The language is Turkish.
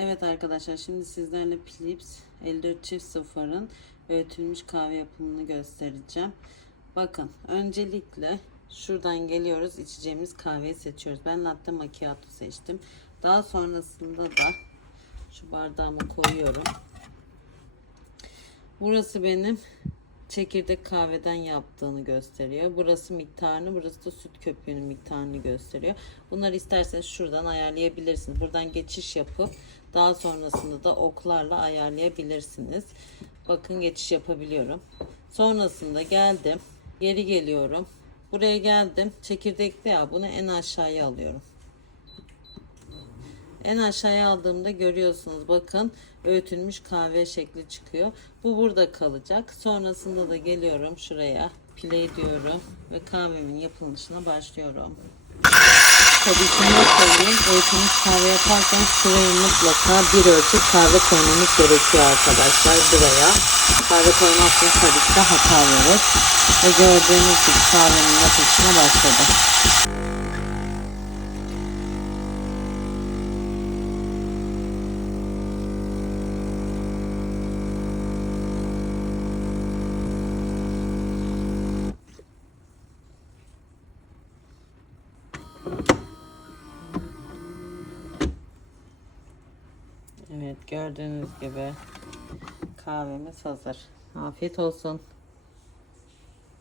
Evet arkadaşlar şimdi sizlerle Philips 54 çift sıfırın öğütülmüş kahve yapımını göstereceğim. Bakın öncelikle şuradan geliyoruz içeceğimiz kahveyi seçiyoruz. Ben latte macchiato seçtim. Daha sonrasında da şu bardağımı koyuyorum. Burası benim çekirdek kahveden yaptığını gösteriyor. Burası miktarını, burası da süt köpüğünün miktarını gösteriyor. Bunları isterseniz şuradan ayarlayabilirsiniz. Buradan geçiş yapıp daha sonrasında da oklarla ayarlayabilirsiniz. Bakın geçiş yapabiliyorum. Sonrasında geldim. Geri geliyorum. Buraya geldim. Çekirdekli ya bunu en aşağıya alıyorum. En aşağıya aldığımda görüyorsunuz bakın öğütülmüş kahve şekli çıkıyor. Bu burada kalacak. Sonrasında da geliyorum şuraya play diyorum ve kahvemin yapılışına başlıyorum. Tabii ki ne söyleyeyim öğütülmüş kahve yaparken şuraya mutlaka bir ölçü kahve koymamız gerekiyor arkadaşlar buraya. Kahve koymazsanız tabii ki de hata verir. Ve gördüğünüz gibi kahvenin yapılışına başladı. Evet gördüğünüz gibi kahvemiz hazır. Afiyet olsun.